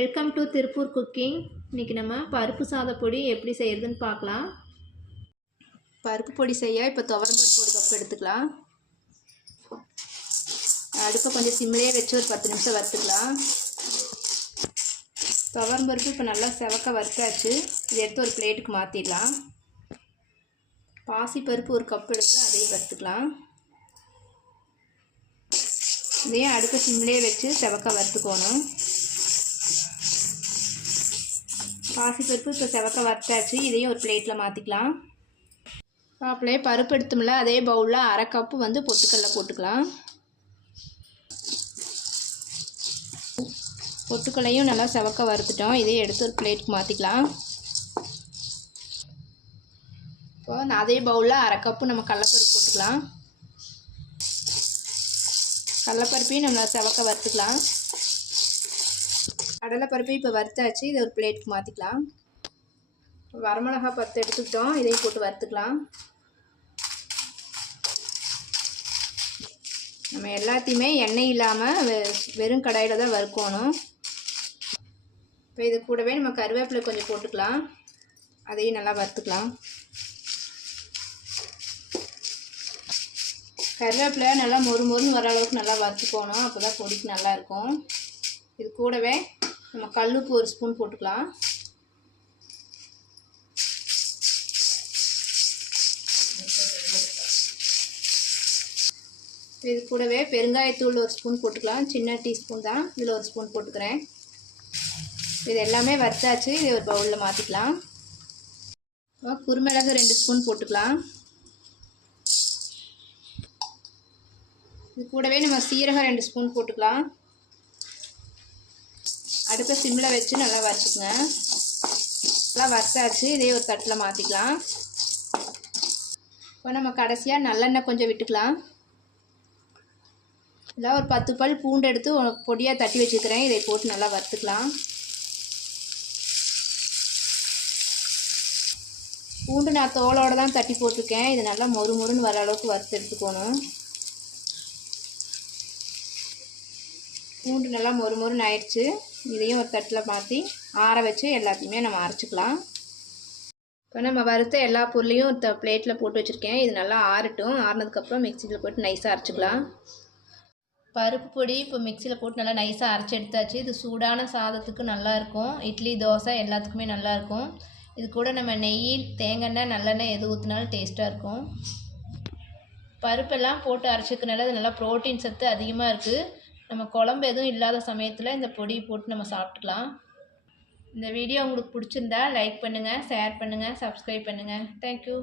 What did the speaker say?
Welcome to Tiruppur cooking. இன்றைக்கி நம்ம பருப்பு சாத பொடி எப்படி செய்கிறதுன்னு பார்க்கலாம். பருப்பு பொடி செய்ய இப்போ துவரம்பருப்பு ஒரு கப் எடுத்துக்கலாம். அடுப்பை கொஞ்சம் சிம்மிலே வச்சு ஒரு 10 நிமிஷம் வறுத்துக்கலாம். துவரம்பருப்பு இப்போ நல்லா செவக்க வறுத்தாச்சு. இதை எடுத்து ஒரு பிளேட்டுக்கு மாற்றிடலாம். பாசிப்பருப்பு ஒரு கப் எடுத்து அதையும் வறுத்துக்கலாம். இதையும் அடுப்பை சிம்மிலே வச்சு செவக்க வறுத்துக்கணும். பாசிப்பருப்பு இப்போ செவக்க வறுத்தாச்சு. இதையும் ஒரு பிளேட்டில் மாற்றிக்கலாம். அப்படியே பருப்பு எடுத்தோம்ல அதே பவுலில் 1/2 கப்பு பொட்டுக்கடலை போட்டுக்கலாம். பொட்டுக்கடலையும் நல்லா செவக்க வறுத்துட்டோம். இதையும் எடுத்து ஒரு பிளேட்டுக்கு மாற்றிக்கலாம். இப்போ அதே பவுலில் 1/2 கப்பு நம்ம கடலைப்பருப்பு போட்டுக்கலாம். கடலைப்பருப்பையும் நம்ம செவக்க வறுத்துக்கலாம். கடலைப்பருப்பை இப்போ வறுத்தாச்சு. இதை ஒரு பிளேட்டுக்கு மாற்றிக்கலாம். வரமிளகாய் 10 எடுத்துக்கிட்டோம். இதையும் போட்டு வறுத்துக்கலாம். நம்ம எல்லாத்தையுமே எண்ணெய் இல்லாமல் வெறும் கடாயில் தான் வறுக்கணும். இப்போ இது கூடவே நம்ம கருவேப்பிலை கொஞ்சம் போட்டுக்கலாம். அதையும் நல்லா வறுத்துக்கலாம். கருவேப்பிலை நல்லா மொறுன்னு வர அளவுக்கு நல்லா வறுத்துக்கணும். அப்போ தான் பொடிக்கு நல்லாயிருக்கும். இது கூடவே நம்ம கல்லுப்பு ஒரு ஸ்பூன் போட்டுக்கலாம். இது கூடவே பெருங்காயத்தூள் ஒரு ஸ்பூன் போட்டுக்கலாம். சின்ன டீஸ்பூன் தான், இதில் ஒரு ஸ்பூன் போட்டுக்கிறேன். இது எல்லாமே வறுத்தாச்சு. இதை ஒரு பவுலில் மாற்றிக்கலாம். குருமிளகு 2 ஸ்பூன் போட்டுக்கலாம். இது கூடவே நம்ம சீரகம் 2 ஸ்பூன் போட்டுக்கலாம். அடுப்பை சிம்மில் வச்சு நல்லா வறுத்துக்குங்க. நல்லா வறுத்தாச்சு. இதே ஒரு தட்டில் மாற்றிக்கலாம். இப்போ நம்ம கடைசியாக நல்லெண்ணெய் கொஞ்சம் விட்டுக்கலாம். இல்லை ஒரு 10 பல் பூண்டு எடுத்து பொடியாக தட்டி வச்சுக்கிறேன். இதை போட்டு நல்லா வறுத்துக்கலாம். பூண்டு நான் தோலோடு தான் தட்டி போட்டிருக்கேன். இது நல்லா மொறுன்னு வர அளவுக்கு வறுத்து எடுத்துக்கணும். பூண்டு நல்லா மொறுன்னு ஆயிடுச்சு. இதையும் ஒரு தட்டில் மாற்றி ஆற வச்சு எல்லாத்தையுமே நம்ம அரைச்சிக்கலாம். இப்போ நம்ம வறுத்த எல்லா பொருளையும் பிளேட்டில் போட்டு வச்சுருக்கேன். இது நல்லா ஆறட்டும். ஆறினதுக்கப்புறம் மிக்சியில் போட்டு நைஸாக அரைச்சிக்கலாம். பருப்பு பொடி இப்போ மிக்சியில் போட்டு நல்லா நைஸாக அரைச்சி எடுத்தாச்சு. இது சூடான சாதத்துக்கு நல்லாயிருக்கும். இட்லி தோசை எல்லாத்துக்குமே நல்லாயிருக்கும். இது கூட நம்ம நெய், தேங்காய், நல்லெண்ணெய் எது ஊற்றினாலும் டேஸ்ட்டாக இருக்கும். பருப்பெல்லாம் போட்டு அரைச்சிக்கனால அது நல்லா ப்ரோட்டீன் சத்து அதிகமாக இருக்குது. நம்ம குழம்பு எதுவும் இல்லாத சமயத்தில் இந்த பொடி போட்டு நம்ம சாப்பிட்டுக்கலாம். இந்த வீடியோ உங்களுக்கு பிடிச்சிருந்தா லைக் பண்ணுங்கள், ஷேர் பண்ணுங்கள், சப்ஸ்கிரைப் பண்ணுங்கள். தேங்க்யூ.